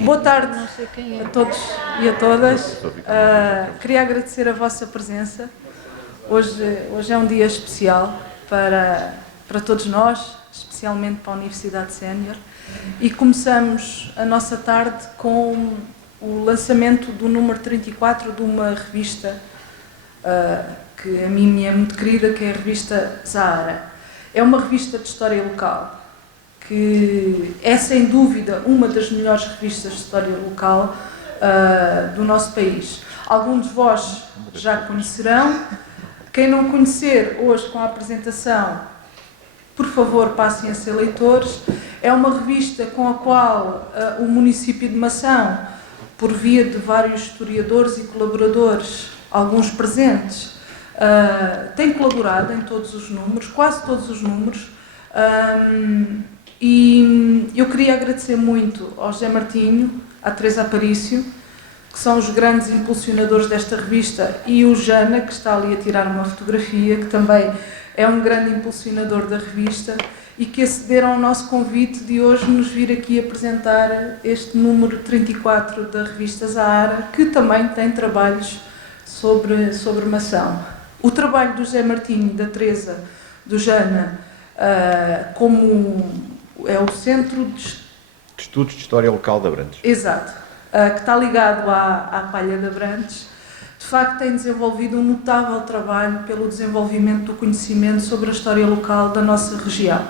Boa tarde a todos e a todas. Queria agradecer a vossa presença. Hoje é um dia especial para todos nós, especialmente para a Universidade Sénior, e começamos a nossa tarde com o lançamento do número 34 de uma revista que a mim me é muito querida, que é a revista Zahara. É uma revista de história local, que é sem dúvida uma das melhores revistas de história local do nosso país. Alguns de vós já conhecerão. Quem não conhecer, hoje com a apresentação, por favor passem a ser leitores. É uma revista com a qual o município de Mação, por via de vários historiadores e colaboradores, alguns presentes, tem colaborado em todos os números, quase todos os números. E eu queria agradecer muito ao José Martinho, à Teresa Aparício, que são os grandes impulsionadores desta revista, e o Jana, que está ali a tirar uma fotografia, que também é um grande impulsionador da revista, e que acederam ao nosso convite de hoje nos vir aqui apresentar este número 34 da revista Zahara, que também tem trabalhos sobre Mação. O trabalho do José Martinho, da Teresa, do Jana, como é o Centro de Estudos de História Local de Abrantes. Exato, que está ligado à Palha de Abrantes, de facto tem desenvolvido um notável trabalho pelo desenvolvimento do conhecimento sobre a história local da nossa região,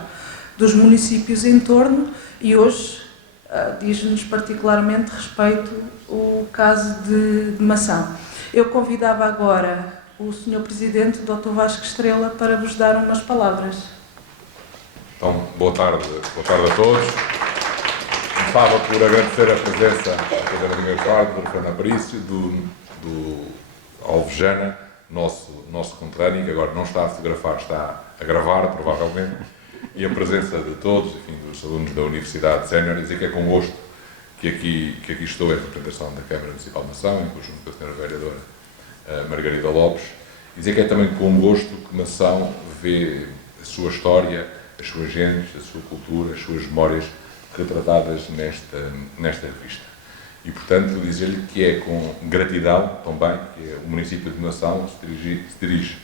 dos municípios em torno, e hoje diz-nos particularmente respeito o caso de Mação. Eu convidava agora o Sr. Presidente, Dr. Vasco Estrela, para vos dar umas palavras. Então, boa tarde a todos. Começava por agradecer a presença da Cadeira de Eduardo, do Fernando Aparício, do Alvejana, nosso conterrâneo, que agora não está a fotografar, está a gravar, provavelmente, e a presença de todos, enfim, dos alunos da Universidade Sénior, e dizer que é com gosto que aqui estou em representação da Câmara Municipal de Mação, em conjunto com a Sra. Vereadora Margarida Lopes, e dizer que é também com gosto que Mação vê a sua história, as suas gentes, a sua cultura, as suas memórias retratadas nesta revista. E, portanto, dizer-lhe que é com gratidão também que o município de Mação se dirige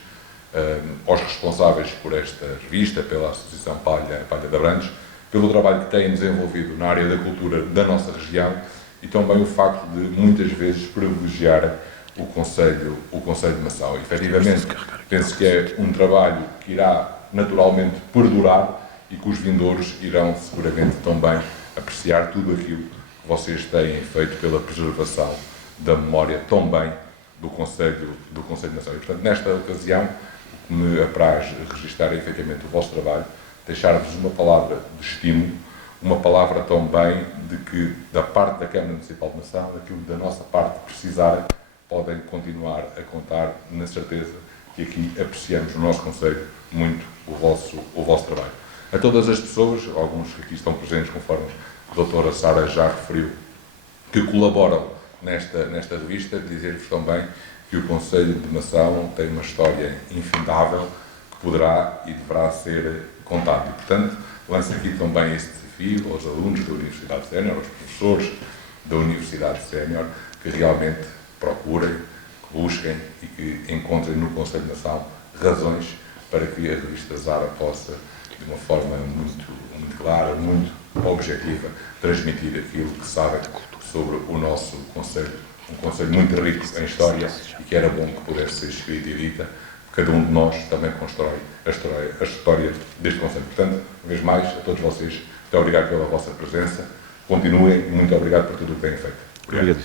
aos responsáveis por esta revista, pela Associação Palha de Abrantes, pelo trabalho que têm desenvolvido na área da cultura da nossa região e também o facto de, muitas vezes, privilegiar o Conselho de Mação. E, efetivamente, penso que é um trabalho que irá naturalmente perdurar e que os vindouros irão seguramente também apreciar tudo aquilo que vocês têm feito pela preservação da memória também do Conselho de Mação. E, portanto, nesta ocasião, o que me apraz registrar é efetivamente o vosso trabalho, deixar-vos uma palavra de estímulo, uma palavra também de que, da parte da Câmara Municipal de Mação, daquilo da nossa parte precisarem, podem continuar a contar na certeza que aqui apreciamos no nosso Conselho muito o vosso trabalho. A todas as pessoas, alguns que aqui estão presentes, conforme a doutora Sara já referiu, que colaboram nesta revista, dizer-vos também que o Conselho de Mação tem uma história infindável que poderá e deverá ser contado. E, portanto, lanço aqui também este desafio aos alunos da Universidade Sénior, aos professores da Universidade Sénior, que realmente procurem, que busquem e que encontrem no Conselho de Mação razões para que a revista Zahara possa, de uma forma muito clara, muito objetiva, transmitir aquilo que sabem sobre o nosso Conselho. Um Conselho muito rico em história e que era bom que pudesse ser escrita e dita. Cada um de nós também constrói a história deste Conselho. Portanto, uma vez mais, a todos vocês, muito obrigado pela vossa presença. Continuem e muito obrigado por tudo o que têm feito. Obrigado.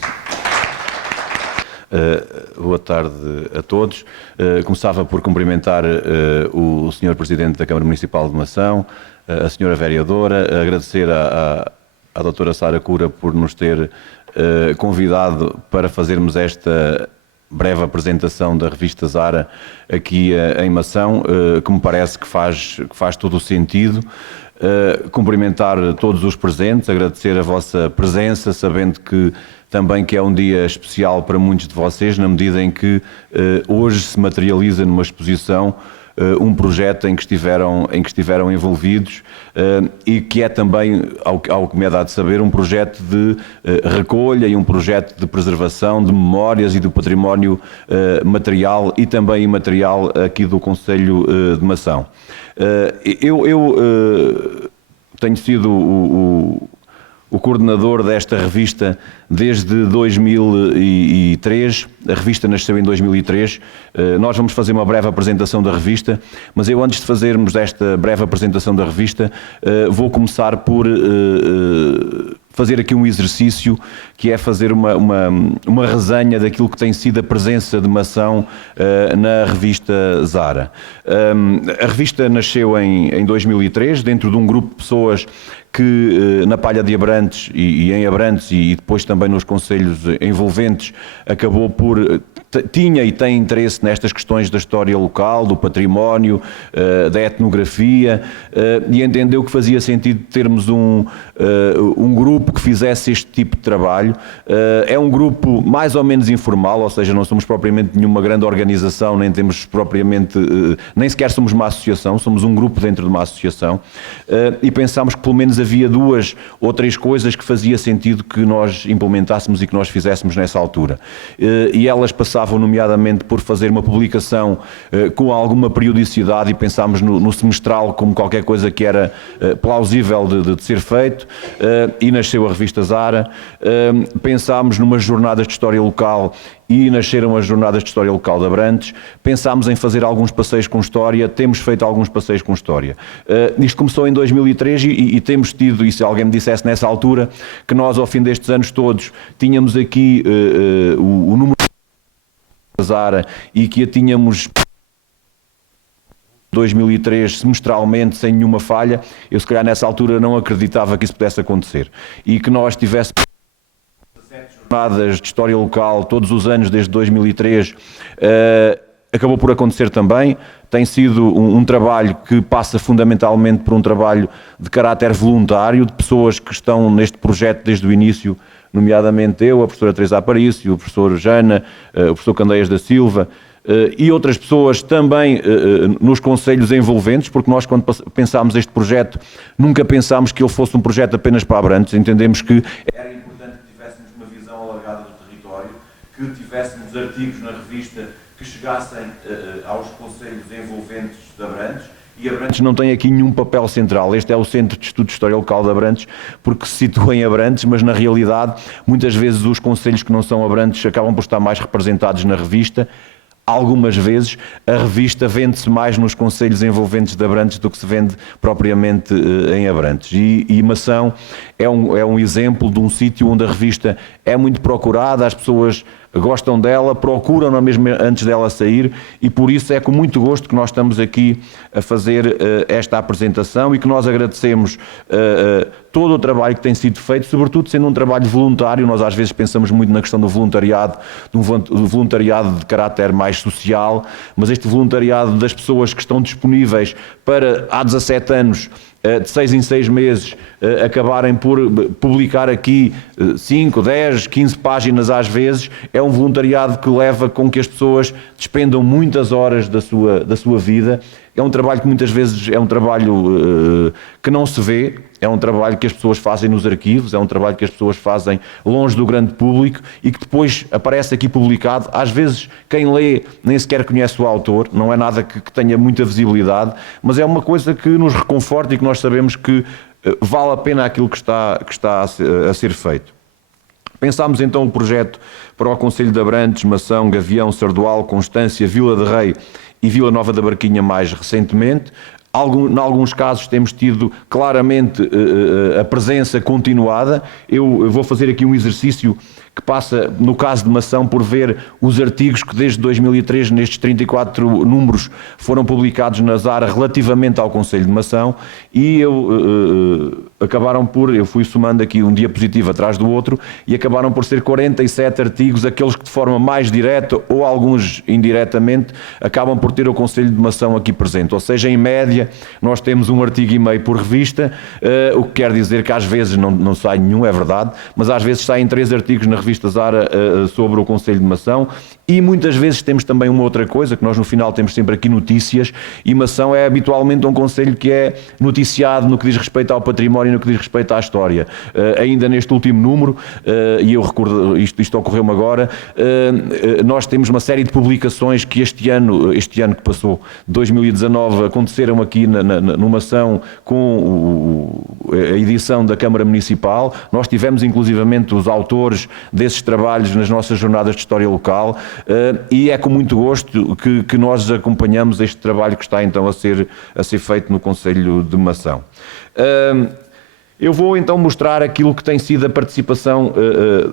Boa tarde a todos. Começava por cumprimentar o Sr. Presidente da Câmara Municipal de Mação, a Sra. Vereadora, agradecer à doutora Sara Cura por nos ter convidado para fazermos esta breve apresentação da revista Zahara aqui em Mação, que me parece que faz todo o sentido. Cumprimentar todos os presentes, agradecer a vossa presença, sabendo que também que é um dia especial para muitos de vocês, na medida em que hoje se materializa numa exposição um projeto em que estiveram envolvidos e que é também, ao que me é dado saber, um projeto de recolha e um projeto de preservação de memórias e do património material e também imaterial aqui do Concelho de Mação. Eu tenho sido o coordenador desta revista desde 2003, a revista nasceu em 2003, nós vamos fazer uma breve apresentação da revista, mas eu antes de fazermos esta breve apresentação da revista, vou começar por fazer aqui um exercício que é fazer uma resenha daquilo que tem sido a presença de Mação na revista Zara. A revista nasceu em 2003, dentro de um grupo de pessoas que na Palha de Abrantes e em Abrantes e depois também nos concelhos envolventes acabou por tinha e tem interesse nestas questões da história local, do património, da etnografia e entendeu que fazia sentido termos um grupo que fizesse este tipo de trabalho. É um grupo mais ou menos informal, ou seja, não somos propriamente nenhuma grande organização, nem temos propriamente, nem sequer somos uma associação, somos um grupo dentro de uma associação e pensámos que pelo menos havia 2 ou 3 coisas que fazia sentido que nós implementássemos e que nós fizéssemos nessa altura. E elas passavam nomeadamente por fazer uma publicação com alguma periodicidade e pensámos no semestral como qualquer coisa que era plausível de ser feito e nasceu a revista Zara. Pensámos numas jornadas de história local e nasceram as jornadas de história local de Abrantes. Pensámos em fazer alguns passeios com história, temos feito alguns passeios com história. Isto começou em 2003 e temos tido, e se alguém me dissesse nessa altura, que nós ao fim destes anos todos tínhamos aqui o número da Zara e que a tínhamos 2003 semestralmente sem nenhuma falha, eu se calhar nessa altura não acreditava que isso pudesse acontecer e que nós tivéssemos jornadas de história local todos os anos desde 2003, acabou por acontecer também. Tem sido um trabalho que passa fundamentalmente por um trabalho de caráter voluntário, de pessoas que estão neste projeto desde o início, nomeadamente eu, a professora Teresa Aparício, o professor Jana, o professor Candeias da Silva, e outras pessoas também nos concelhos envolventes, porque nós quando pensámos este projeto, nunca pensámos que ele fosse um projeto apenas para Abrantes, entendemos que era importante que tivéssemos uma visão alargada do território, que tivéssemos artigos na revista que chegassem aos concelhos envolventes de Abrantes, e Abrantes não tem aqui nenhum papel central. Este é o Centro de Estudo de História Local de Abrantes, porque se situa em Abrantes, mas na realidade muitas vezes os concelhos que não são Abrantes acabam por estar mais representados na revista. Algumas vezes a revista vende-se mais nos concelhos envolventes de Abrantes do que se vende propriamente em Abrantes. E Mação é um exemplo de um sítio onde a revista é muito procurada, as pessoas gostam dela, procuram-na mesmo antes dela sair e por isso é com muito gosto que nós estamos aqui a fazer esta apresentação e que nós agradecemos todo o trabalho que tem sido feito, sobretudo sendo um trabalho voluntário. Nós às vezes pensamos muito na questão do voluntariado, do voluntariado de caráter mais social, mas este voluntariado das pessoas que estão disponíveis para há 17 anos, de 6 em 6 meses, acabarem por publicar aqui 5, 10, 15 páginas às vezes, é um voluntariado que leva com que as pessoas despendam muitas horas da sua vida. É um trabalho que muitas vezes é um trabalho que não se vê, é um trabalho que as pessoas fazem nos arquivos, é um trabalho que as pessoas fazem longe do grande público e que depois aparece aqui publicado. Às vezes quem lê nem sequer conhece o autor, não é nada que tenha muita visibilidade, mas é uma coisa que nos reconforta e que nós sabemos que vale a pena aquilo que está a ser feito. Pensámos então o projeto para o Concelho de Abrantes, Mação, Gavião, Sardual, Constância, Vila de Rei e Vila Nova da Barquinha mais recentemente. Em alguns casos temos tido claramente a presença continuada. Eu vou fazer aqui um exercício que passa, no caso de Mação, por ver os artigos que desde 2003, nestes 34 números, foram publicados na Zara relativamente ao Concelho de Mação, e eu eu fui somando aqui um diapositivo atrás do outro, e acabaram por ser 47 artigos, aqueles que de forma mais direta ou alguns indiretamente acabam por ter o Conselho de Mação aqui presente. Ou seja, em média, nós temos 1,5 artigo por revista, o que quer dizer que às vezes não sai nenhum, é verdade, mas às vezes saem 3 artigos na revista Zara sobre o Conselho de Mação, e muitas vezes temos também uma outra coisa, que nós no final temos sempre aqui notícias, e Mação é habitualmente um concelho que é noticiado no que diz respeito ao património e no que diz respeito à história. Ainda neste último número, e eu recordo, isto ocorreu-me agora, nós temos uma série de publicações que este ano que passou, 2019, aconteceram aqui numa ação com a edição da Câmara Municipal. Nós tivemos inclusivamente os autores desses trabalhos nas nossas jornadas de história local, e é com muito gosto que nós acompanhamos este trabalho que está então a ser feito no Concelho de Mação. Eu vou então mostrar aquilo que tem sido a participação,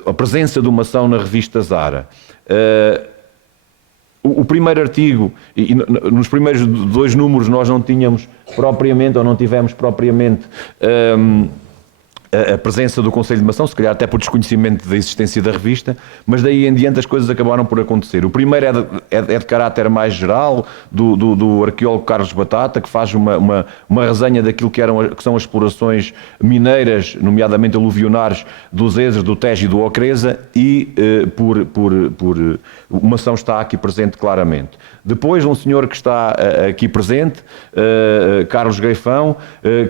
a presença do Mação na revista Zara. O primeiro artigo, e nos primeiros 2 números nós não tínhamos propriamente, ou não tivemos propriamente, a presença do Conselho de Mação, se calhar até por desconhecimento da existência da revista, mas daí em diante as coisas acabaram por acontecer. O primeiro é de caráter mais geral, do arqueólogo Carlos Batata, que faz uma resenha daquilo que são as explorações mineiras, nomeadamente aluvionares, dos Ezres, do Tejo e do Ocreza, e o Mação está aqui presente claramente. Depois, um senhor que está aqui presente, Carlos Greifão,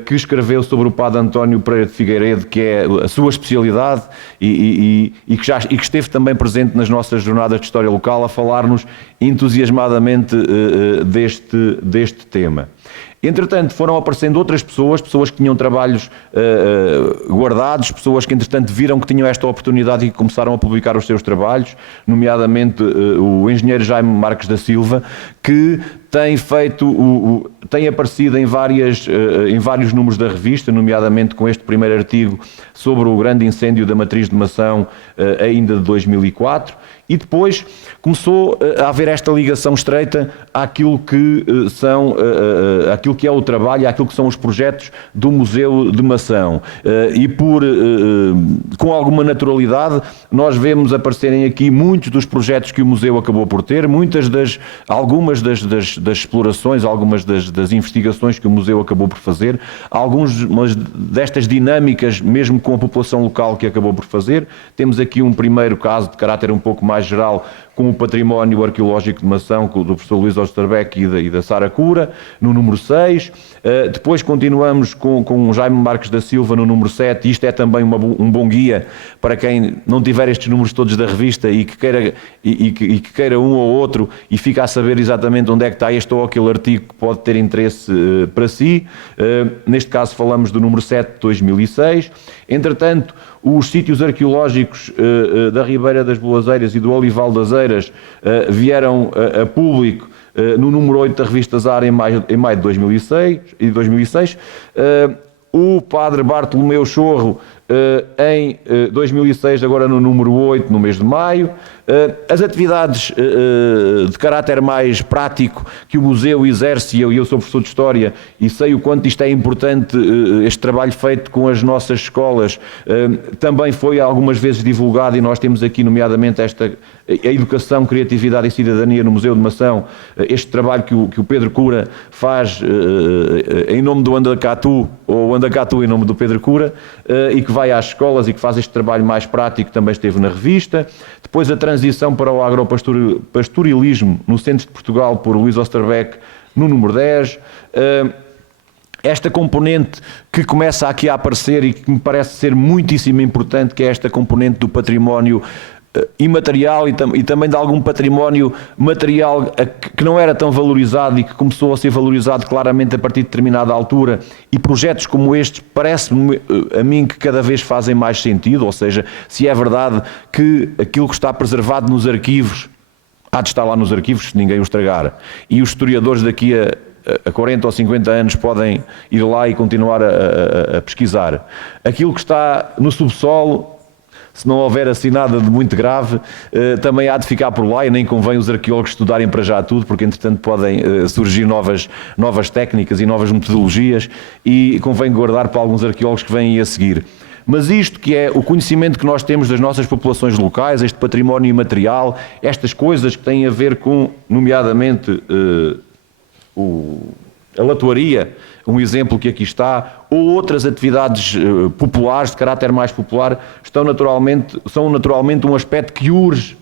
que escreveu sobre o padre António Pereira de Figueiredo, que é a sua especialidade, e que esteve também presente nas nossas jornadas de história local a falar-nos entusiasmadamente deste tema. Entretanto, foram aparecendo outras pessoas que tinham trabalhos guardados, pessoas que entretanto viram que tinham esta oportunidade e que começaram a publicar os seus trabalhos, nomeadamente o engenheiro Jaime Marques da Silva, que tem aparecido em vários números da revista, nomeadamente com este primeiro artigo sobre o grande incêndio da Matriz de Mação, ainda de 2004, e depois começou a haver esta ligação estreita àquilo que é o trabalho, àquilo que são os projetos do Museu de Mação. E com alguma naturalidade, nós vemos aparecerem aqui muitos dos projetos que o museu acabou por ter, algumas das explorações, algumas das investigações que o museu acabou por fazer, algumas destas dinâmicas, mesmo com a população local, que acabou por fazer. Temos aqui um primeiro caso de caráter um pouco mais geral, com o património arqueológico de Mação, do professor Luís Osterbeck e da Sara Cura, no número 6. Depois continuamos com o Jaime Marques da Silva no número 7, e isto é também um bom guia para quem não tiver estes números todos da revista e que queira um ou outro e fica a saber exatamente onde é que está este ou aquele artigo que pode ter interesse para si. Neste caso falamos do número 7 de 2006. Entretanto, os sítios arqueológicos da Ribeira das Boazeiras e do Olival das Eiras vieram a público no número 8 da revista Zara em maio de 2006. O padre Bartolomeu Chorro em 2006, agora no número 8, no mês de maio. As atividades de caráter mais prático que o museu exerce, e eu sou professor de História e sei o quanto isto é importante, este trabalho feito com as nossas escolas, também foi algumas vezes divulgado, e nós temos aqui nomeadamente a Educação, Criatividade e Cidadania no Museu de Mação, este trabalho que o Pedro Cura faz em nome do Andacatu, ou o Andacatu em nome do Pedro Cura, e que vai às escolas e que faz este trabalho mais prático, também esteve na revista. Depois a transição para o agropastorilismo no centro de Portugal, por Luís Osterbeck, no número 10. Esta componente que começa aqui a aparecer e que me parece ser muitíssimo importante, que é esta componente do património imaterial e também de algum património material que não era tão valorizado e que começou a ser valorizado claramente a partir de determinada altura, e projetos como estes parece-me a mim que cada vez fazem mais sentido. Ou seja, se é verdade que aquilo que está preservado nos arquivos há de estar lá nos arquivos se ninguém o estragar, e os historiadores daqui a 40 ou 50 anos podem ir lá e continuar a pesquisar. Aquilo que está no subsolo se não houver assim nada de muito grave, também há de ficar por lá, e nem convém os arqueólogos estudarem para já tudo, porque entretanto podem surgir novas técnicas e novas metodologias, e convém guardar para alguns arqueólogos que vêm a seguir. Mas isto que é o conhecimento que nós temos das nossas populações locais, este património imaterial, estas coisas que têm a ver com, nomeadamente, a latoaria, um exemplo que aqui está, ou outras atividades populares, de caráter mais popular, são naturalmente um aspecto que urge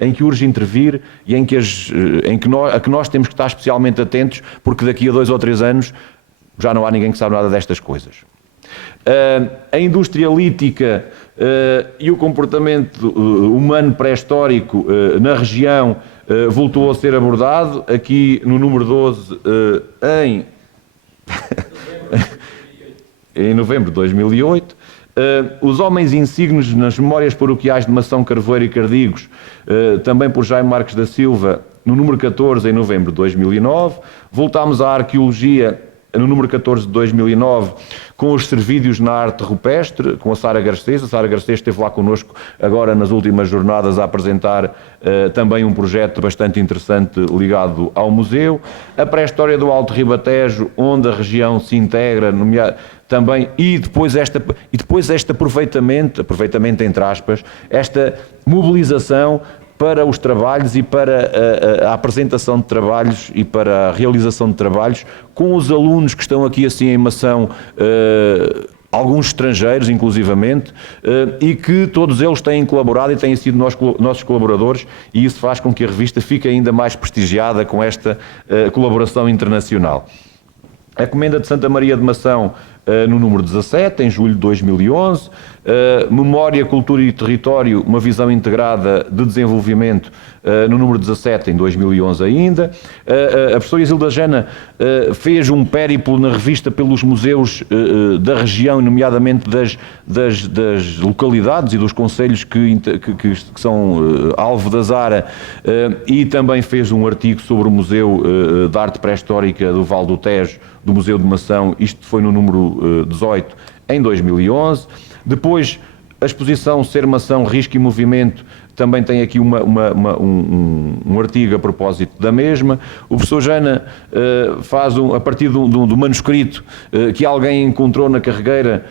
intervir e em que nós temos que estar especialmente atentos, porque daqui a 2 ou 3 anos já não há ninguém que saiba nada destas coisas. A indústria lítica e o comportamento humano pré-histórico na região voltou a ser abordado, aqui no número 12, em novembro de 2008. Os homens insígnios nas memórias paroquiais de Mação, Carvoeiro e Cardigos, também por Jaime Marques da Silva, no número 14, em novembro de 2009. Voltámos à arqueologia no número 14 de 2009, com os servídeos na arte rupestre, com a Sara Garcês. A Sara Garcês esteve lá connosco agora nas últimas jornadas a apresentar também um projeto bastante interessante ligado ao museu. A pré-história do Alto Ribatejo, onde a região se integra, também, e depois este aproveitamento entre aspas, esta mobilização para os trabalhos e para a apresentação de trabalhos e para a realização de trabalhos com os alunos que estão aqui assim em Mação, alguns estrangeiros inclusivamente, e que todos eles têm colaborado e têm sido nossos colaboradores, e isso faz com que a revista fique ainda mais prestigiada com esta colaboração internacional. A Comenda de Santa Maria de Mação, no número 17, em julho de 2011, Memória, Cultura e Território, uma visão integrada de desenvolvimento, no número 17, em 2011 ainda. A professora Isilda Jana fez um périplo na revista pelos museus da região, nomeadamente das localidades e dos concelhos que são alvo da Zara, e também fez um artigo sobre o Museu de Arte Pré-Histórica do Val do Tejo, do Museu de Mação. Isto foi no número 18, em 2011. Depois, a exposição Ser Mação, Risco e Movimento, também tem aqui um artigo a propósito da mesma. O professor Jana faz, a partir do manuscrito que alguém encontrou na carregueira,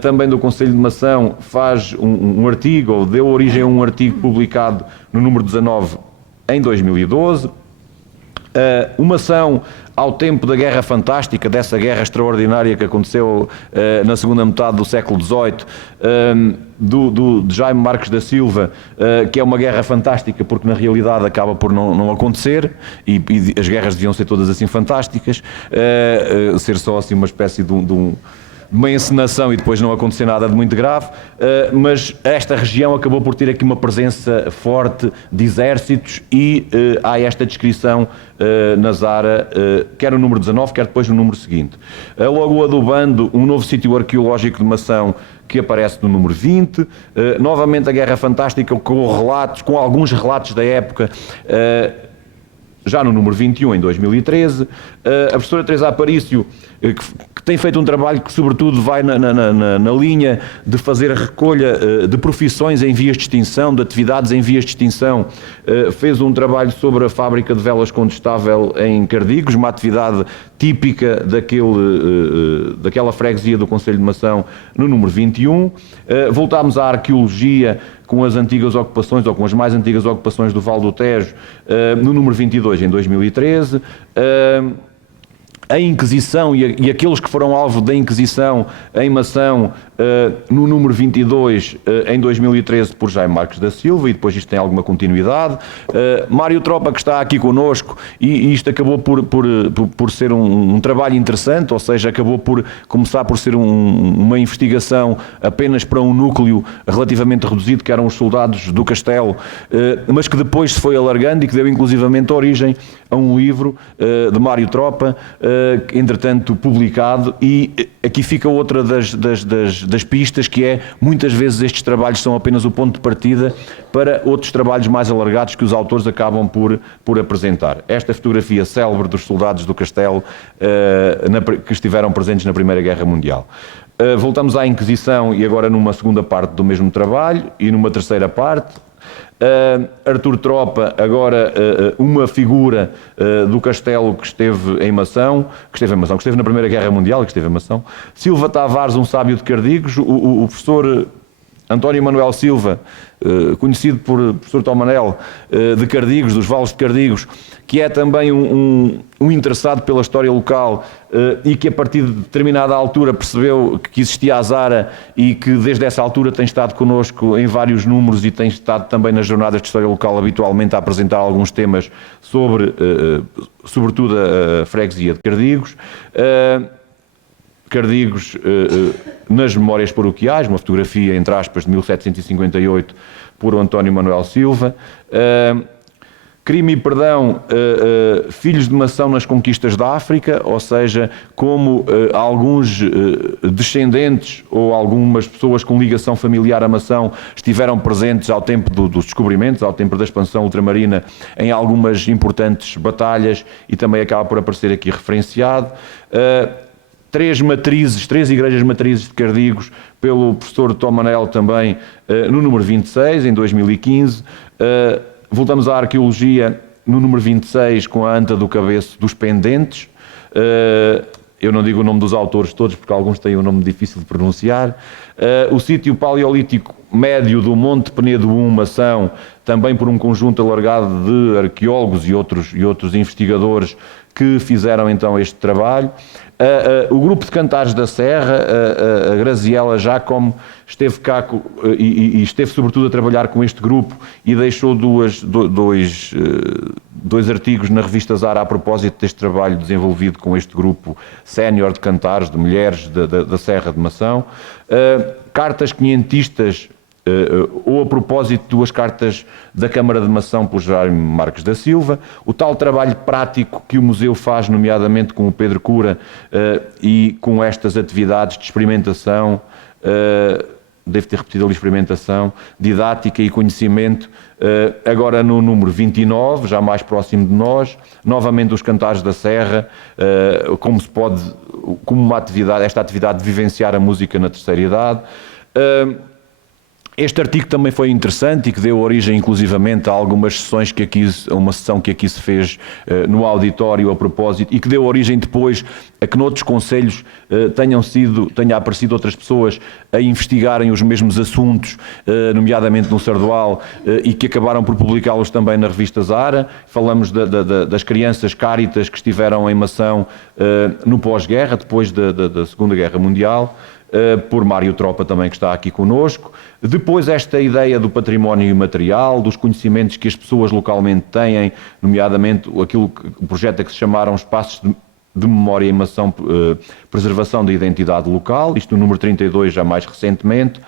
também do Conselho de Mação, faz um artigo, ou deu origem a um artigo publicado no número 19, em 2012. Uma ação ao tempo da Guerra Fantástica, dessa guerra extraordinária que aconteceu na segunda metade do século XVIII, de Jaime Marques da Silva, que é uma guerra fantástica porque na realidade acaba por não acontecer, e as guerras deviam ser todas assim fantásticas, ser só assim uma espécie de uma encenação e depois não acontecer nada de muito grave, mas esta região acabou por ter aqui uma presença forte de exércitos, e há esta descrição na Zara, quer no número 19, quer depois no número seguinte. A Lagoa do Bando, um novo sítio arqueológico de Mação, que aparece no número 20, novamente a Guerra Fantástica, com alguns relatos da época, já no número 21, em 2013, a professora Teresa Aparício, que tem feito um trabalho que sobretudo vai na linha de fazer a recolha de profissões em vias de extinção, de atividades em vias de extinção, fez um trabalho sobre a fábrica de velas condestável em Cardigos, uma atividade típica daquela freguesia do Concelho de Mação, no número 21. Voltámos à arqueologia com as antigas ocupações, ou com as mais antigas ocupações do Val do Tejo, no número 22, em 2013. A Inquisição e aqueles que foram alvo da Inquisição em Mação, no número 22, em 2013, por Jaime Marques da Silva, e depois isto tem alguma continuidade. Mário Tropa, que está aqui connosco, e isto acabou por ser um trabalho interessante, ou seja, acabou por começar por ser uma investigação apenas para um núcleo relativamente reduzido, que eram os soldados do Castelo, mas que depois se foi alargando e que deu inclusivamente origem a um livro de Mário Tropa, entretanto publicado, e aqui fica outra das pistas, que é, muitas vezes estes trabalhos são apenas o ponto de partida para outros trabalhos mais alargados que os autores acabam por apresentar. Esta fotografia célebre dos soldados do Castelo que estiveram presentes na Primeira Guerra Mundial. voltamos à Inquisição e agora numa segunda parte do mesmo trabalho e numa terceira parte. Artur Tropa, agora uma figura do castelo que esteve em Mação, que esteve na Primeira Guerra Mundial, que esteve em Mação. Silva Tavares, um sábio de Cardigos, o professor António Manuel Silva, conhecido por professor Tomanel, de Cardigos, dos Vales de Cardigos, que é também um interessado pela história local e que a partir de determinada altura percebeu que existia a Zara e que desde essa altura tem estado connosco em vários números e tem estado também nas jornadas de história local habitualmente a apresentar alguns temas sobre, sobretudo, a freguesia de Cardigos. Cardigos nas memórias paroquiais, uma fotografia, entre aspas, de 1758, por António Manuel Silva. Crime e Perdão, Filhos de Mação nas Conquistas da África, ou seja, como alguns descendentes ou algumas pessoas com ligação familiar à Mação estiveram presentes ao tempo dos descobrimentos, ao tempo da expansão ultramarina, em algumas importantes batalhas, e também acaba por aparecer aqui referenciado. Três igrejas matrizes de Cardigos, pelo professor Tomanel também, no número 26, em 2015. Voltamos à arqueologia no número 26, com a anta do cabeço dos pendentes. Eu não digo o nome dos autores todos, porque alguns têm um nome difícil de pronunciar. O sítio paleolítico médio do Monte Penedo I, Mação, também por um conjunto alargado de arqueólogos e outros investigadores que fizeram então este trabalho. O grupo de Cantares da Serra, a Graziela Jacome, esteve cá e esteve sobretudo a trabalhar com este grupo e deixou dois artigos na revista Zara a propósito deste trabalho desenvolvido com este grupo sénior de cantares, de mulheres da Serra de Mação. Cartas quinhentistas, ou a propósito de duas cartas da Câmara de Mação por Jaime Marques da Silva, o tal trabalho prático que o museu faz, nomeadamente com o Pedro Cura, e com estas atividades de experimentação, devo ter repetido ali, experimentação, didática e conhecimento, agora no número 29, já mais próximo de nós, novamente os Cantares da Serra, como uma atividade, esta atividade de vivenciar a música na terceira idade. Este artigo também foi interessante e que deu origem inclusivamente a algumas sessões uma sessão que aqui se fez no auditório a propósito, e que deu origem depois a que noutros concelhos tenha aparecido outras pessoas a investigarem os mesmos assuntos, nomeadamente no Sardoal, e que acabaram por publicá-los também na revista Zara. Falamos das crianças Cáritas que estiveram em Mação no pós-guerra, depois da Segunda Guerra Mundial, por Mário Tropa também, que está aqui connosco. Depois esta ideia do património imaterial, dos conhecimentos que as pessoas localmente têm, nomeadamente o projeto a que se chamaram Espaços de Memória e Mação, Preservação da Identidade Local, isto no número 32, já mais recentemente.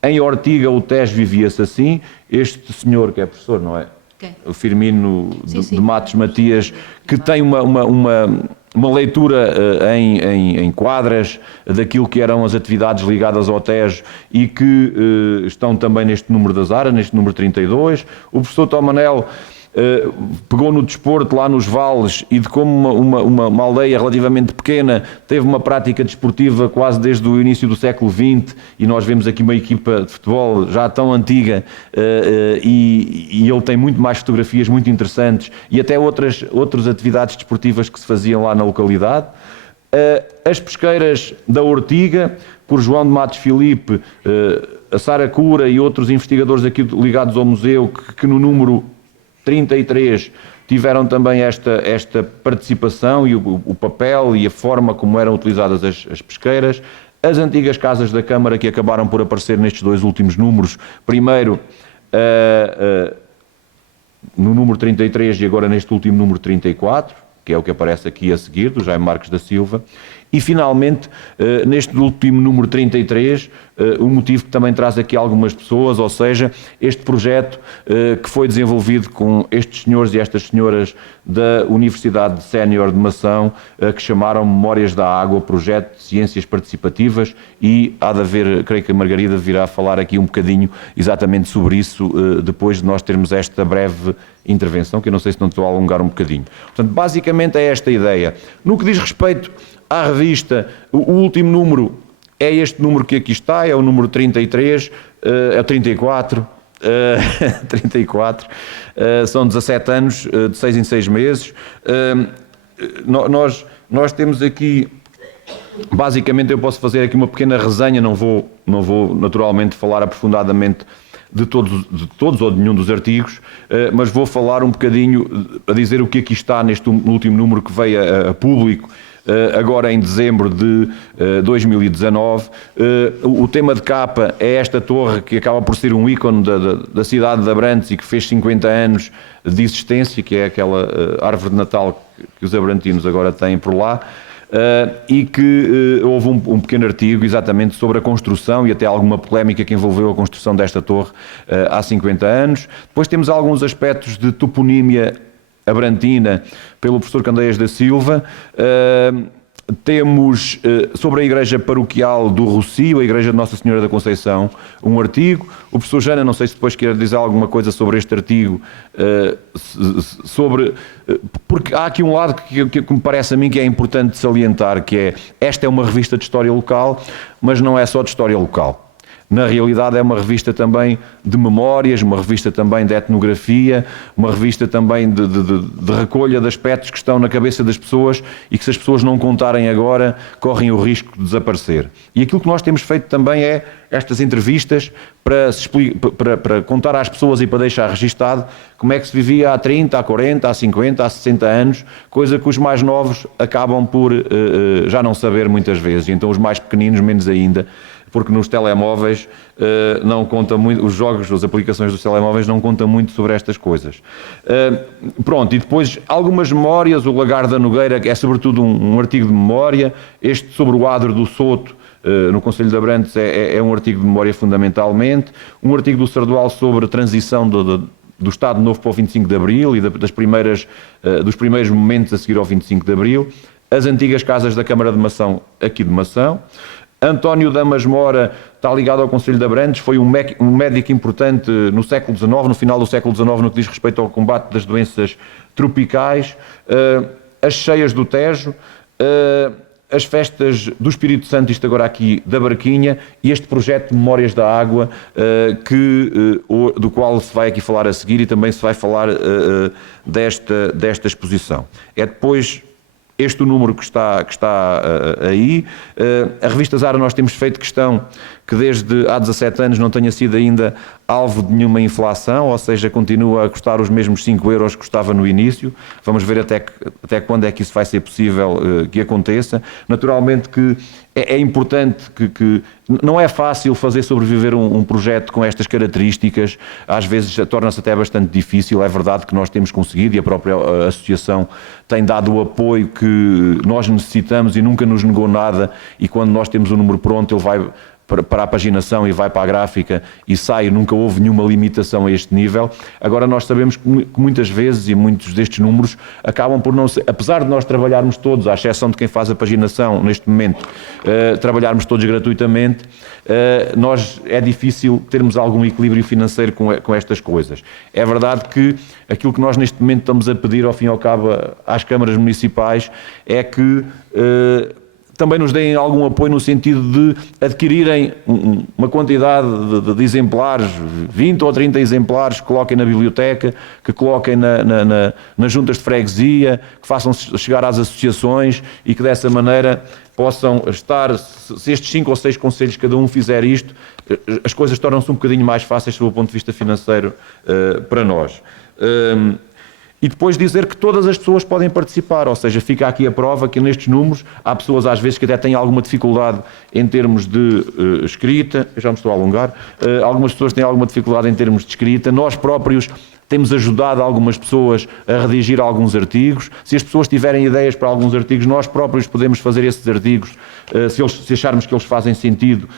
Em Ortiga, o Tejo vivia-se assim. Este senhor, que é professor, não é? Quem? O Firmino de Matos Matias, que tem uma leitura em quadras daquilo que eram as atividades ligadas ao Tejo e que estão também neste número da Zara, neste número 32. O professor Tomanel pegou no desporto lá nos vales e de como uma aldeia relativamente pequena teve uma prática desportiva quase desde o início do século XX, e nós vemos aqui uma equipa de futebol já tão antiga, e ele tem muito mais fotografias muito interessantes e até outras atividades desportivas que se faziam lá na localidade. As pesqueiras da Ortiga, por João de Matos Filipe, a Sara Cura e outros investigadores aqui ligados ao museu, que no número 33 tiveram também esta participação e o papel e a forma como eram utilizadas as pesqueiras. As antigas casas da Câmara, que acabaram por aparecer nestes dois últimos números, primeiro no número 33 e agora neste último número 34, que é o que aparece aqui a seguir, do Jaime Marques da Silva. E, finalmente, neste último número 33, o motivo que também traz aqui algumas pessoas, ou seja, este projeto que foi desenvolvido com estes senhores e estas senhoras da Universidade Sénior de Mação, que chamaram Memórias da Água, Projeto de Ciências Participativas, e há de haver, creio que a Margarida virá falar aqui um bocadinho exatamente sobre isso, depois de nós termos esta breve intervenção, que eu não sei se não estou a alongar um bocadinho. Portanto, basicamente é esta a ideia. No que diz respeito à revista, o último número é este número que aqui está, é o número 33, é o 34, 34, são 17 anos, de 6 em 6 meses. Nós temos aqui, basicamente eu posso fazer aqui uma pequena resenha, não vou naturalmente falar aprofundadamente de todos ou de nenhum dos artigos, mas vou falar um bocadinho, a dizer o que aqui está no último número que veio a público, agora em dezembro de 2019. O tema de capa é esta torre que acaba por ser um ícone da cidade de Abrantes e que fez 50 anos de existência, que é aquela árvore de Natal que os abrantinos agora têm por lá. E que houve um pequeno artigo exatamente sobre a construção e até alguma polémica que envolveu a construção desta torre há 50 anos. Depois temos alguns aspectos de toponímia abrantina pelo professor Candeias da Silva. Temos sobre a igreja paroquial do Rocio, a igreja de Nossa Senhora da Conceição, um artigo. O professor Jana, não sei se depois quer dizer alguma coisa sobre este artigo, porque há aqui um lado que me parece a mim que é importante salientar, que é, esta é uma revista de história local, mas não é só de história local. Na realidade é uma revista também de memórias, uma revista também de etnografia, uma revista também de recolha de aspectos que estão na cabeça das pessoas e que, se as pessoas não contarem agora, correm o risco de desaparecer. E aquilo que nós temos feito também é estas entrevistas para contar às pessoas e para deixar registado como é que se vivia há 30, há 40, há 50, há 60 anos, coisa que os mais novos acabam por já não saber muitas vezes, e então os mais pequeninos menos ainda, porque nos telemóveis não conta muito, os jogos, as aplicações dos telemóveis não contam muito sobre estas coisas. Pronto, e depois algumas memórias, o Lagar da Nogueira, que é sobretudo um artigo de memória, este sobre o adro do Soto, no Concelho de Abrantes, é um artigo de memória fundamentalmente, um artigo do Sardual sobre a transição do Estado Novo para o 25 de Abril e dos primeiros momentos a seguir ao 25 de Abril, as antigas casas da Câmara de Mação, aqui de Mação. António Damas Mora está ligado ao Concelho de Abrantes, foi um médico importante no século XIX, no final do século XIX, no que diz respeito ao combate das doenças tropicais. As cheias do Tejo, as festas do Espírito Santo, isto agora aqui da Barquinha, e este projeto de Memórias da Água, do qual se vai aqui falar a seguir, e também se vai falar desta exposição. É depois este o número que está aí. A revista Zara, nós temos feito questão que desde há 17 anos não tenha sido ainda alvo de nenhuma inflação, ou seja, continua a custar os mesmos 5 euros que custava no início. Vamos ver até quando é que isso vai ser possível que aconteça. Naturalmente que é importante que não é fácil fazer sobreviver um projeto com estas características, às vezes torna-se até bastante difícil. É verdade que nós temos conseguido, e a própria associação tem dado o apoio que nós necessitamos e nunca nos negou nada, e quando nós temos o número pronto, ele vai para a paginação e vai para a gráfica e sai, nunca houve nenhuma limitação a este nível. Agora nós sabemos que muitas vezes, e muitos destes números, acabam por não ser, apesar de nós trabalharmos todos, à exceção de quem faz a paginação neste momento, trabalharmos todos gratuitamente, é difícil termos algum equilíbrio financeiro com estas coisas. É verdade que aquilo que nós neste momento estamos a pedir, ao fim e ao cabo, às câmaras municipais, é que também nos deem algum apoio no sentido de adquirirem uma quantidade de exemplares, 20 ou 30 exemplares, que coloquem na biblioteca, que coloquem nas juntas de freguesia, que façam chegar às associações e que dessa maneira possam estar, se estes 5 ou 6 conselhos cada um fizer isto, as coisas tornam-se um bocadinho mais fáceis sob o ponto de vista financeiro para nós. E depois dizer que todas as pessoas podem participar, ou seja, fica aqui a prova que nestes números há pessoas às vezes que até têm alguma dificuldade em termos de escrita, eu já me estou a alongar, algumas pessoas têm alguma dificuldade em termos de escrita, nós próprios temos ajudado algumas pessoas a redigir alguns artigos. Se as pessoas tiverem ideias para alguns artigos, nós próprios podemos fazer esses artigos, se acharmos que eles fazem sentido,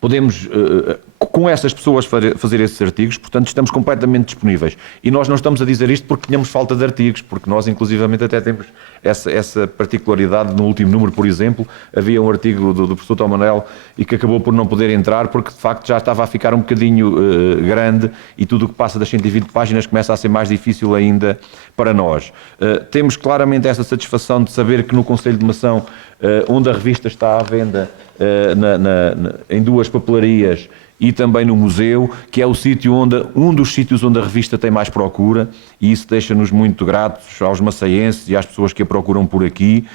podemos com essas pessoas fazer esses artigos, portanto estamos completamente disponíveis. E nós não estamos a dizer isto porque tínhamos falta de artigos, porque nós inclusivamente até temos essa particularidade. No último número, por exemplo, havia um artigo do professor Tom Manel e que acabou por não poder entrar porque de facto já estava a ficar um bocadinho grande e tudo o que passa das 120 páginas começa a ser mais difícil ainda para nós. Temos claramente essa satisfação de saber que no Conselho de Mação, onde a revista está à venda em 2 papelarias e também no museu, que é um dos sítios onde a revista tem mais procura, e isso deixa-nos muito gratos aos maçaenses e às pessoas que a procuram por aqui.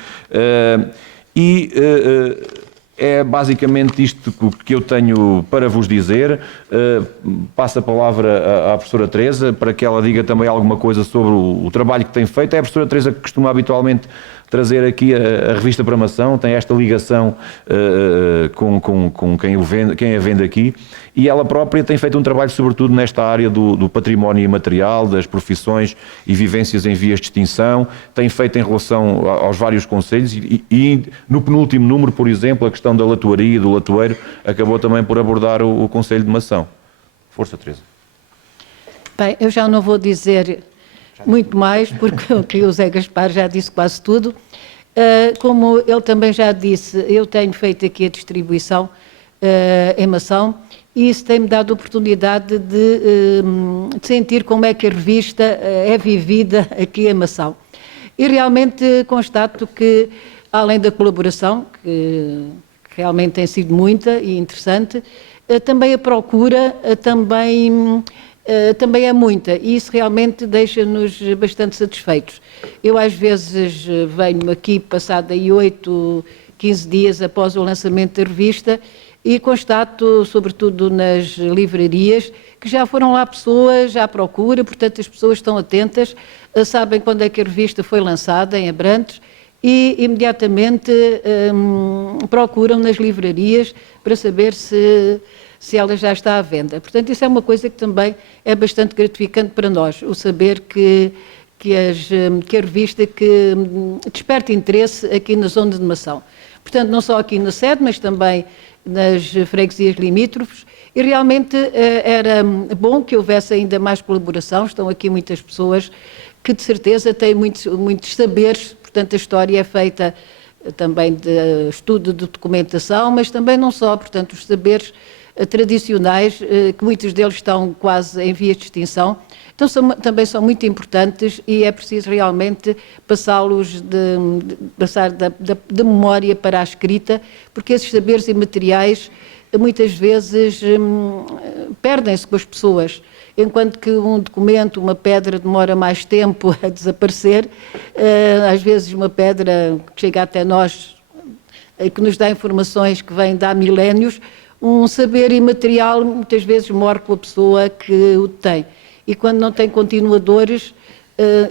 É basicamente isto que eu tenho para vos dizer. Passo a palavra à professora Teresa para que ela diga também alguma coisa sobre o trabalho que tem feito. É a professora Teresa que costuma habitualmente trazer aqui a revista para Mação, tem esta ligação com quem a vende aqui, e ela própria tem feito um trabalho sobretudo nesta área do património imaterial, das profissões e vivências em vias de extinção, tem feito em relação aos vários concelhos e no penúltimo número, por exemplo, a questão da latoaria e do latoeiro acabou também por abordar o Conselho de Mação. Força, Teresa. Bem, eu já não vou dizer muito mais, porque o Zé Gaspar já disse quase tudo. Como ele também já disse, eu tenho feito aqui a distribuição em Mação, e isso tem-me dado a oportunidade de sentir como é que a revista é vivida aqui em Mação. E realmente constato que, além da colaboração, que realmente tem sido muita e interessante, também a procura também é muita, e isso realmente deixa-nos bastante satisfeitos. Eu às vezes venho aqui passado aí 8, 15 dias após o lançamento da revista e constato, sobretudo nas livrarias, que já foram lá pessoas à procura, portanto as pessoas estão atentas, sabem quando é que a revista foi lançada em Abrantes e imediatamente procuram nas livrarias para saber se ela já está à venda. Portanto, isso é uma coisa que também é bastante gratificante para nós, o saber que a revista que desperta interesse aqui na zona de Mação. Portanto, não só aqui na sede, mas também nas freguesias limítrofes, e realmente era bom que houvesse ainda mais colaboração. Estão aqui muitas pessoas que de certeza têm muitos saberes, portanto a história é feita também de estudo de documentação, mas também não só, portanto os saberes tradicionais, que muitos deles estão quase em vias de extinção, então também são muito importantes e é preciso realmente passá-los passar da memória para a escrita, porque esses saberes imateriais muitas vezes perdem-se com as pessoas, enquanto que um documento, uma pedra demora mais tempo a desaparecer, às vezes uma pedra que chega até nós, que nos dá informações que vêm de há milénios, um saber imaterial muitas vezes morre com a pessoa que o tem. E quando não tem continuadores,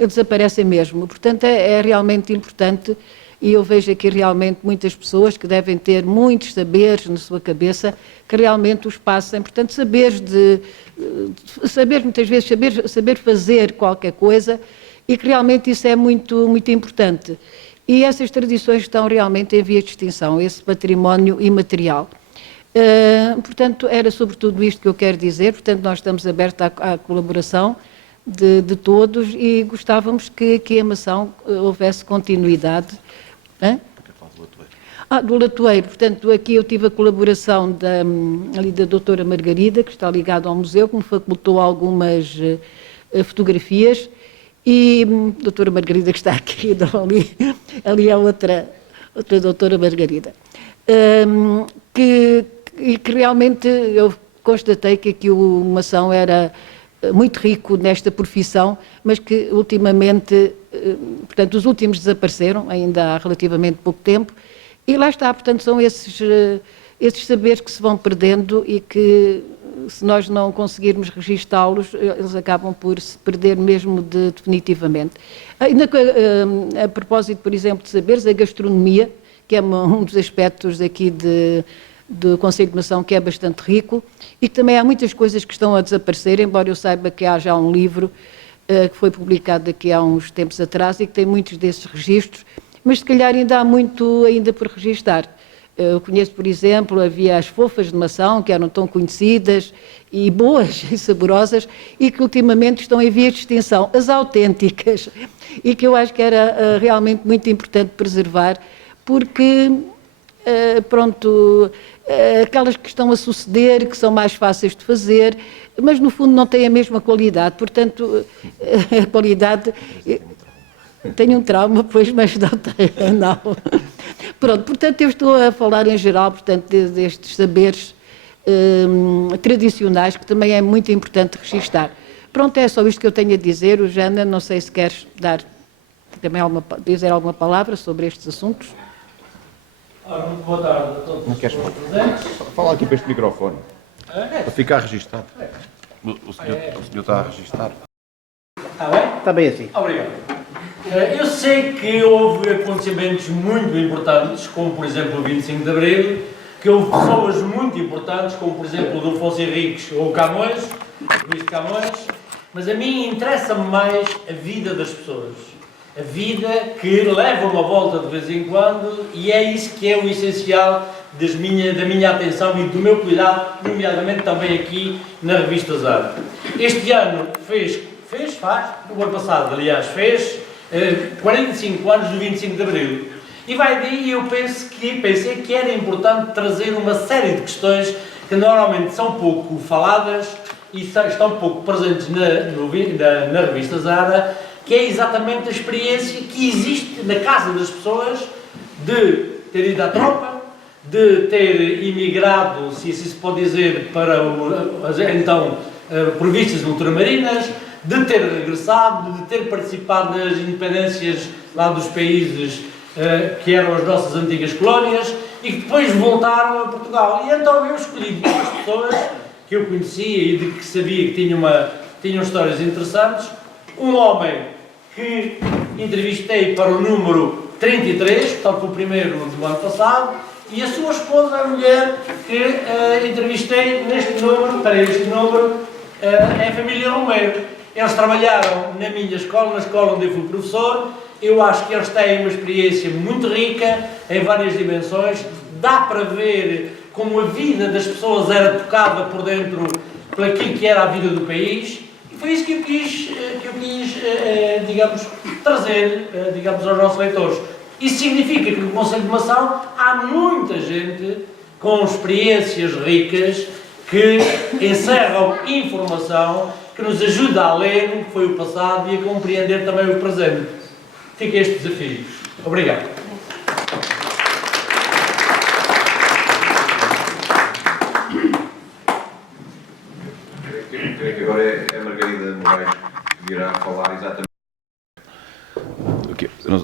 desaparecem mesmo. Portanto, é realmente importante, e eu vejo aqui realmente muitas pessoas que devem ter muitos saberes na sua cabeça, que realmente os passem. Portanto, saber muitas vezes, saber fazer qualquer coisa, e que realmente isso é muito, muito importante. E essas tradições estão realmente em vias de extinção, esse património imaterial. Portanto, era sobretudo isto que eu quero dizer. Portanto, nós estamos abertos à colaboração de todos e gostávamos que aqui em Mação houvesse continuidade. Do latoeiro. Portanto, aqui eu tive a colaboração ali da doutora Margarida, que está ligada ao museu, que me facultou algumas fotografias, e a doutora Margarida que está aqui, ali é outra doutora Margarida, que realmente eu constatei que aqui o Mação era muito rico nesta profissão, mas que ultimamente, portanto, os últimos desapareceram, ainda há relativamente pouco tempo, e lá está, portanto, são esses saberes que se vão perdendo e que, se nós não conseguirmos registá-los, eles acabam por se perder mesmo definitivamente. A propósito, por exemplo, de saberes, a gastronomia, que é um dos aspectos aqui do Conselho de Mação, que é bastante rico, e que também há muitas coisas que estão a desaparecer, embora eu saiba que há já um livro que foi publicado aqui há uns tempos atrás e que tem muitos desses registros, mas se calhar ainda há muito ainda por registar. Eu conheço, por exemplo, havia as fofas de maçã, que eram tão conhecidas e boas e saborosas, e que ultimamente estão em vias de extinção, as autênticas, e que eu acho que era realmente muito importante preservar, porque, aquelas que estão a suceder, que são mais fáceis de fazer, mas no fundo não têm a mesma qualidade, portanto, a qualidade... Tenho um trauma, pois, mas não tenho, não. Pronto, portanto, eu estou a falar em geral, portanto, destes saberes tradicionais, que também é muito importante registar. Pronto, é só isto que eu tenho a dizer. O Jana, não sei se queres dar também dizer alguma palavra sobre estes assuntos. Muito boa tarde a todos os presentes. Fala aqui para este microfone, para ficar registado. O senhor está a registar. Está bem? Está bem assim. Obrigado. Eu sei que houve acontecimentos muito importantes, como por exemplo o 25 de Abril, que houve pessoas muito importantes, como por exemplo o Dom Afonso Henriques ou o Camões, o Luís de Camões, mas a mim interessa-me mais a vida das pessoas. A vida que leva uma volta de vez em quando, e é isso que é o essencial da minha atenção e do meu cuidado, nomeadamente também aqui na revista Zara. Este ano o ano passado, aliás, fez 45 anos do 25 de Abril. E vai daí eu pensei que era importante trazer uma série de questões que normalmente são pouco faladas e estão pouco presentes na revista Zara, que é exatamente a experiência que existe na casa das pessoas de ter ido à tropa, de ter imigrado, se assim se pode dizer, para as então províncias ultramarinas, de ter regressado, de ter participado das independências lá dos países que eram as nossas antigas colónias e que depois voltaram a Portugal. E então eu escolhi duas pessoas que eu conhecia e de que sabia que tinham histórias interessantes. Um homem que entrevistei para o número 33, portanto o primeiro do ano passado, e a sua esposa, a mulher que entrevistei para este número, é a família Romero. Eles trabalharam na minha escola, na escola onde eu fui professor. Eu acho que eles têm uma experiência muito rica, em várias dimensões. Dá para ver como a vida das pessoas era tocada por dentro por aquilo que era a vida do país. E foi isso que eu quis digamos, trazer, digamos, aos nossos leitores. Isso significa que no Conselho de Mação há muita gente com experiências ricas que encerram informação que nos ajuda a ler o que foi o passado e a compreender também o presente. Fica este desafio. Obrigado. Creio que agora é a Margarida Moraes que virá falar exatamente.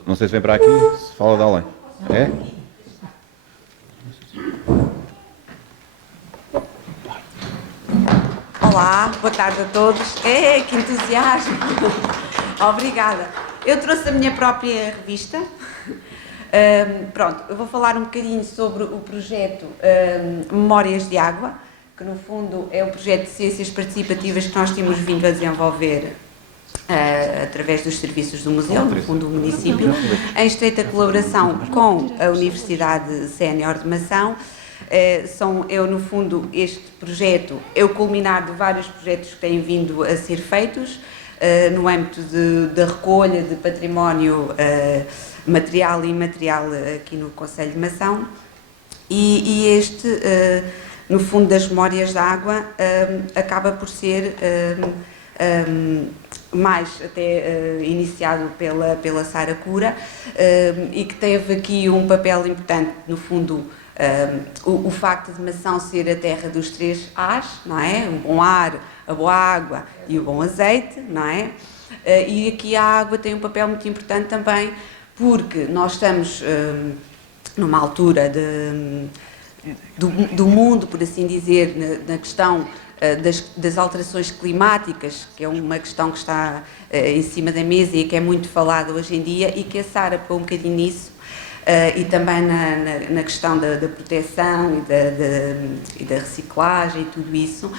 Não sei se vem para aqui, se fala de além. É? Olá, boa tarde a todos. Que entusiasmo! Obrigada. Eu trouxe a minha própria revista. Pronto, eu vou falar um bocadinho sobre o projeto Memórias de Água, que no fundo é um projeto de ciências participativas que nós temos vindo a desenvolver através dos serviços do museu, no fundo do município, em estreita colaboração com a Universidade Sénior de Mação. No fundo, este projeto é o culminar de vários projetos que têm vindo a ser feitos no âmbito da recolha de património material e imaterial aqui no Concelho de Mação. E este, no fundo, das Memórias da Água, acaba por ser mais até iniciado pela Sara Cura e que teve aqui um papel importante, no fundo, o facto de Mação ser a terra dos 3 A's, não é? O bom ar, a boa água e o bom azeite, não é? E aqui a água tem um papel muito importante também, porque nós estamos numa altura do mundo, por assim dizer, na questão das alterações climáticas, que é uma questão que está em cima da mesa e que é muito falada hoje em dia, e que a Sara pôs um bocadinho nisso, e também na questão da proteção e da reciclagem e tudo isso,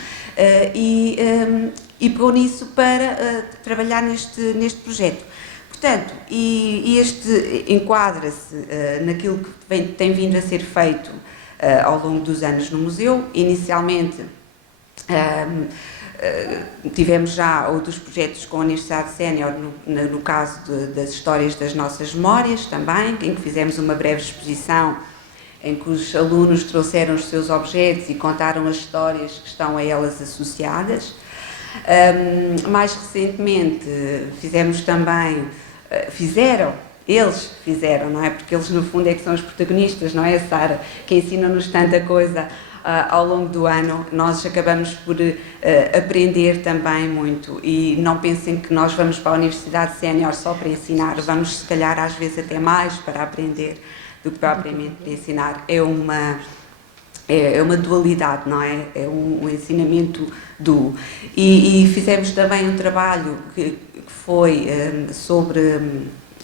e pôr nisso para trabalhar neste projeto. portanto, e este enquadra-se naquilo que tem vindo a ser feito ao longo dos anos no museu. Inicialmente, tivemos já outros projetos com a Universidade Sénior, no caso das histórias das nossas memórias também, em que fizemos uma breve exposição em que os alunos trouxeram os seus objetos e contaram as histórias que estão a elas associadas. Mais recentemente fizemos também, eles fizeram, não é? Porque eles no fundo é que são os protagonistas, não é, Sara? Que ensinam-nos tanta coisa ao longo do ano. Nós acabamos por aprender também muito, e não pensem que nós vamos para a Universidade Sénior só para ensinar, vamos se calhar às vezes até mais para aprender do que propriamente para ensinar. É uma dualidade, não é? É um ensinamento duo. E fizemos também um trabalho que foi sobre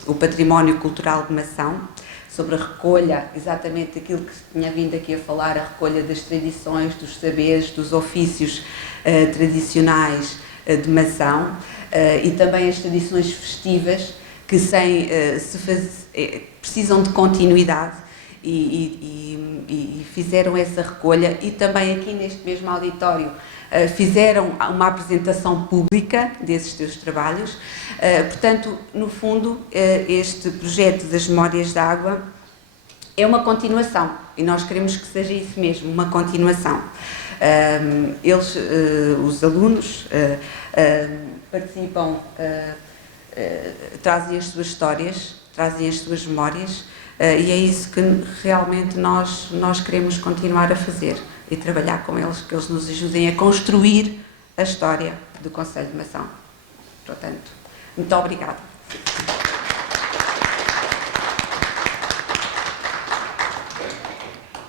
o património cultural de Mação, sobre a recolha, exatamente aquilo que tinha vindo aqui a falar, a recolha das tradições, dos saberes, dos ofícios tradicionais de Mação, e também as tradições festivas, que precisam de continuidade, e fizeram essa recolha. E também aqui neste mesmo auditório fizeram uma apresentação pública desses seus trabalhos. Portanto, no fundo, este projeto das Memórias d'Água é uma continuação, e nós queremos que seja isso mesmo, uma continuação. Os alunos participam, trazem as suas histórias, trazem as suas memórias, e é isso que realmente nós queremos continuar a fazer e trabalhar com eles, que eles nos ajudem a construir a história do Concelho de Mação. Portanto, muito obrigada.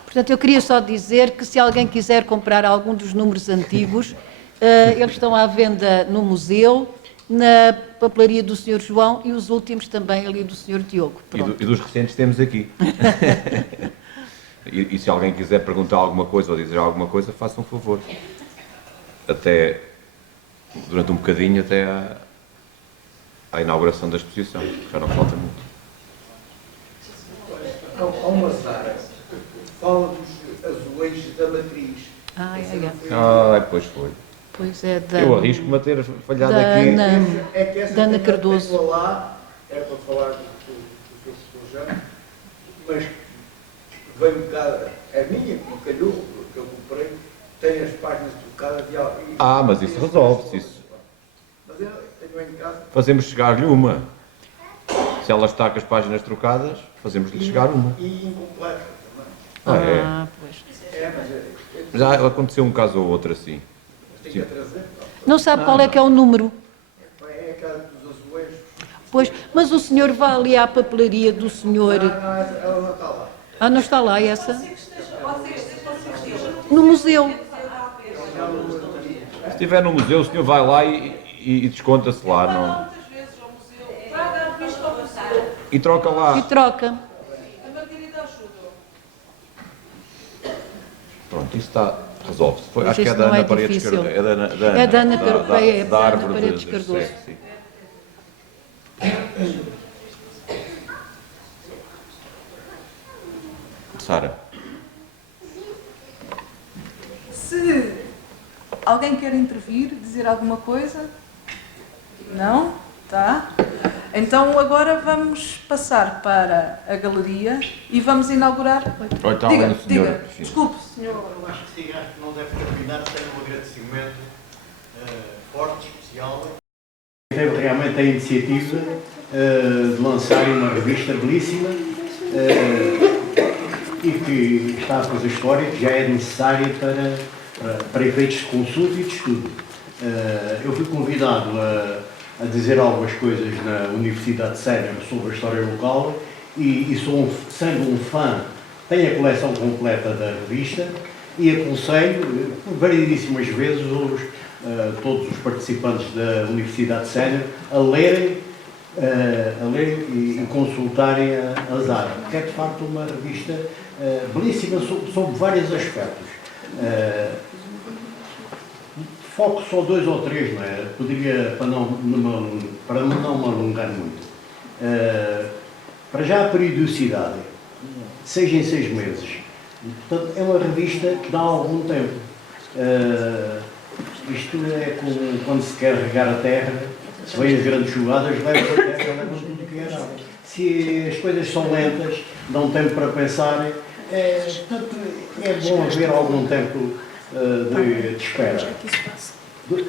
Portanto, eu queria só dizer que se alguém quiser comprar algum dos números antigos, eles estão à venda no museu, na papelaria do Sr. João, e os últimos também ali do Sr. Diogo. E dos recentes temos aqui. E se alguém quiser perguntar alguma coisa ou dizer alguma coisa, façam um favor. Até, durante um bocadinho, até à inauguração da exposição, já não falta muito. Há uma Sara que fala dos azulejos da matriz. Pois foi. Pois é, eu arrisco-me a ter falhado aqui. É que essa da Ana Cardoso. Lá, era para falar do seu professor Jean, mas veio-me cá, a minha, que me calhou, que eu comprei, tem as páginas trocadas de mas isso resolve-se. Isso. Mas eu tenho em casa. Fazemos chegar-lhe uma. Se ela está com as páginas trocadas, fazemos-lhe chegar uma. E incompleta também. Pois. Já aconteceu um caso ou outro assim. Tem que trazer. Não sabe qual é que é o número? É aquela dos azulejos. Pois, mas o senhor vai ali à papelaria do senhor... Ela não está lá. não está lá essa? No museu. Se estiver no museu, o senhor vai lá e desconta-se lá. Não? E troca lá. E troca. Pronto, isso está... resolve-se. Mas acho que é isto da não é Ana Paredes difícil. Cardoso. É da Ana Paredes da árvore Paredes de Cardoso. sim. Sara. Se alguém quer intervir, dizer alguma coisa? Não? Tá? Então agora vamos passar para a galeria e vamos inaugurar... Diga. Desculpe, senhor. Eu acho que sim, acho que não deve terminar sem um agradecimento forte, especial. Teve realmente a iniciativa de lançar uma revista belíssima e que está a fazer história, que já é necessária para efeitos de consulta e de estudo. Eu fui convidado a dizer algumas coisas na Universidade Sénior sobre a história local e sendo um fã, tenho a coleção completa da revista e aconselho, variedíssimas vezes, todos os participantes da Universidade Sénior a lerem e consultarem as áreas, porque é de facto uma revista belíssima sobre vários aspectos. Foco só 2 ou 3, não é? Poderia, para não me alongar muito. Para já a periodicidade, 6 em 6 meses. Portanto, é uma revista que dá algum tempo. Isto é como quando se quer regar a terra, se vem as grandes chuvadas, leva a terra, leva tudo o que é nada. Se as coisas são lentas, dão tempo para pensar, portanto, é bom haver algum tempo de espera.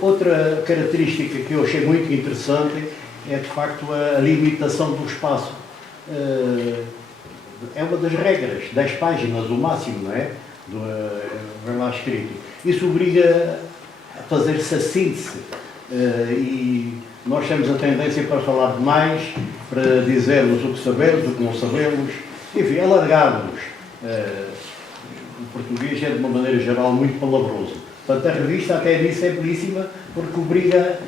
Outra característica que eu achei muito interessante é, de facto, a limitação do espaço. É uma das regras, 10 páginas, o máximo, não é? Vem lá escrito. Isso obriga a fazer-se a síntese. E nós temos a tendência para falar demais, para dizermos o que sabemos, o que não sabemos, enfim, alargarmos. O português é, de uma maneira geral, muito palavroso. Portanto, a revista até nisso é belíssima, porque obriga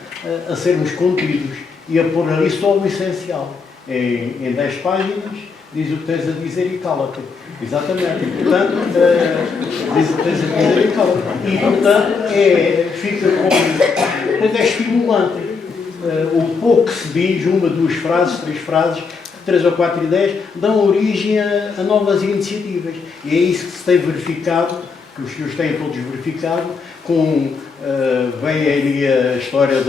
a sermos contidos e a pôr ali só o essencial. Em 10 páginas, diz o que tens a dizer e cala-te. Exatamente. E, portanto, diz o que tens a dizer e cala-te. E, portanto, fica como... Pois é estimulante. O pouco que se diz, 1, 2 frases, 3 frases, 3 ou 4 ideias, dão origem a novas iniciativas. E é isso que se tem verificado, que os senhores têm todos verificado, vem ali a história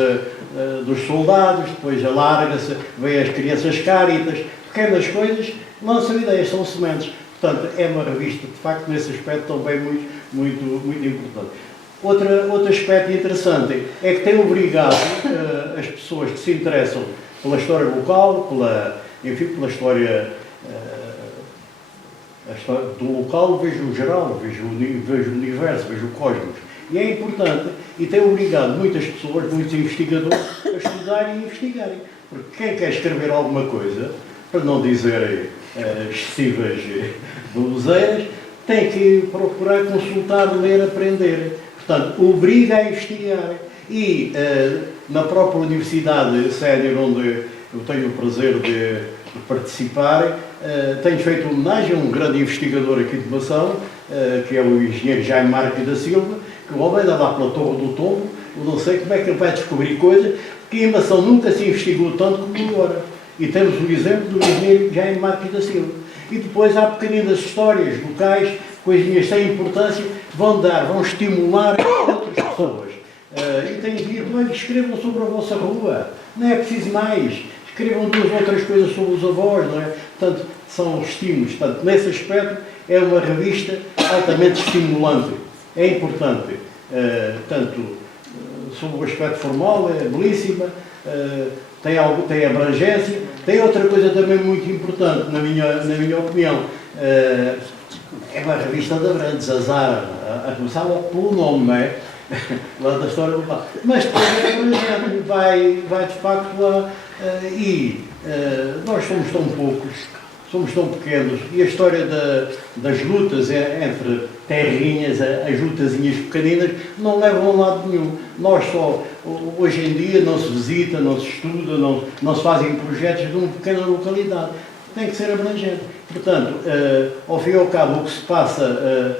dos soldados, depois alarga-se, vem as crianças cáritas, pequenas coisas, lançam ideias, são sementes. Portanto, é uma revista, de facto, nesse aspecto também muito importante. Outro aspecto interessante é que tem obrigado as pessoas que se interessam pela história local, pela história do local, vejo o geral, vejo o universo, vejo o cosmos. E é importante, e tem obrigado muitas pessoas, muitos investigadores, a estudarem e investigarem. Porque quem quer escrever alguma coisa, para não dizer excessivas baboseiras, tem que procurar consultar, ler, aprender. Portanto, obriga a investigar. E na própria Universidade Sénior, onde eu tenho o prazer de participar, tenho feito homenagem a um grande investigador aqui de Mação, que é o engenheiro Jaime Marques da Silva, que o homem anda lá pela Torre do Tombo, eu não sei como é que ele vai descobrir coisas, porque em Mação nunca se investigou tanto como agora. E temos o exemplo do engenheiro Jaime Marques da Silva. E depois há pequeninas histórias locais, coisinhas sem importância, vão estimular outras pessoas. E tenho dito, escrevam sobre a vossa rua, não é preciso mais. Escrevam 2 ou 3 coisas sobre os avós, não é? Portanto, são estímulos. Portanto, nesse aspecto, é uma revista altamente estimulante. É importante. Tanto sobre o aspecto formal, é belíssima, tem abrangência. Tem outra coisa também muito importante, na minha opinião. É uma revista de Abrantes, Azar, a começar logo pelo nome, não é? Lá da história do pai. Mas depois vai de facto lá. Nós somos tão poucos, somos tão pequenos, e a história das lutas entre terrinhas, as lutazinhas pequeninas, não levam a lado nenhum. Nós só, hoje em dia, não se visita, não se estuda, não se fazem projetos de uma pequena localidade. Tem que ser abrangente. Portanto, ao fim e ao cabo, o que se passa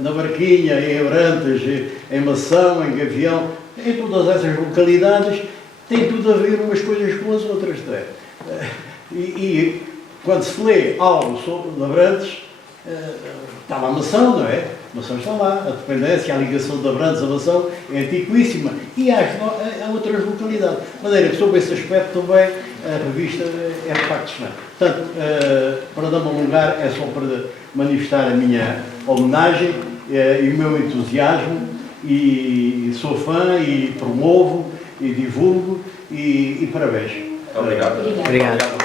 na Barquinha, em Abrantes, em Mação, em Gavião, em todas essas localidades, tem tudo a ver umas coisas com as outras. E quando se lê algo sobre Abrantes, está lá Mação, não é? Mação está lá, a dependência, a ligação de Abrantes a Mação é antiquíssima. E há outras localidades. De maneira que, sobre esse aspecto também, a revista é de facto excelente. Portanto, para não me alongar, é só para manifestar a minha homenagem e o meu entusiasmo, e sou fã, e promovo, e divulgo, e parabéns. Obrigado. Obrigado.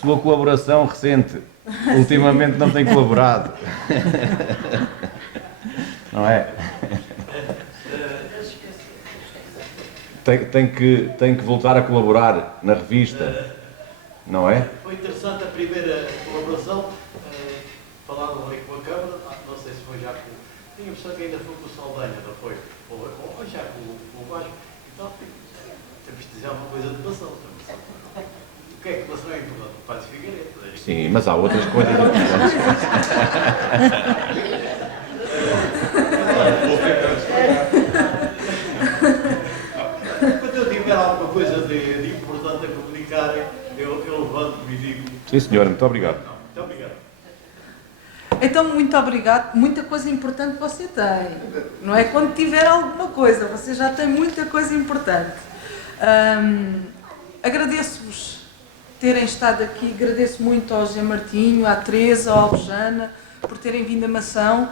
Sua colaboração recente, ultimamente não tem colaborado. Não é? Tem que voltar a colaborar na revista, não é? Foi interessante a primeira colaboração, falaram ali com a Câmara, não sei se foi já com... Tinha a impressão que ainda foi com o Saldanha, não foi? Ou já com o Vasco. Então, temos de dizer alguma coisa de Mação também. O que é que Mação é importante? O Padre Figueiredo. Sim, mas há outras coisas importantes. Eu levanto-me e digo. Sim, senhora, muito obrigado. Muito obrigado. Então, muito obrigado. Muita coisa importante você tem. Não é quando tiver alguma coisa, você já tem muita coisa importante. Agradeço-vos terem estado aqui, agradeço muito ao José Martinho, à Teresa, ao Alvejana, por terem vindo a Mação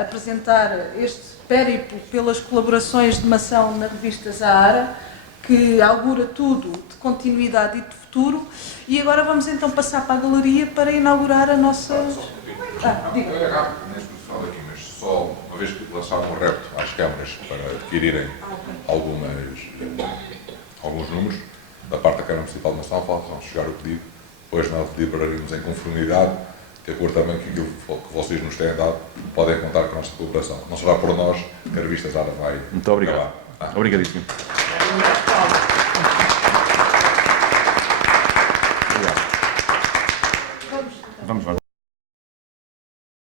apresentar este périplo pelas colaborações de Mação na revista Zahara, que augura tudo de continuidade e de futuro. E agora vamos então passar para a galeria para inaugurar a nossa... diga. É rápido, nem se fala aqui, mas só uma vez que lançaram um repto às câmaras para adquirirem alguns números, da parte da Câmara Municipal de Mação, vão chegar o pedido, depois nós deliberaremos em conformidade, de acordo também com aquilo que vocês nos têm dado, podem contar com a nossa colaboração. Não será por nós que a revista Zahara vai Muito obrigado. acabar. Obrigadíssimo. Vamos.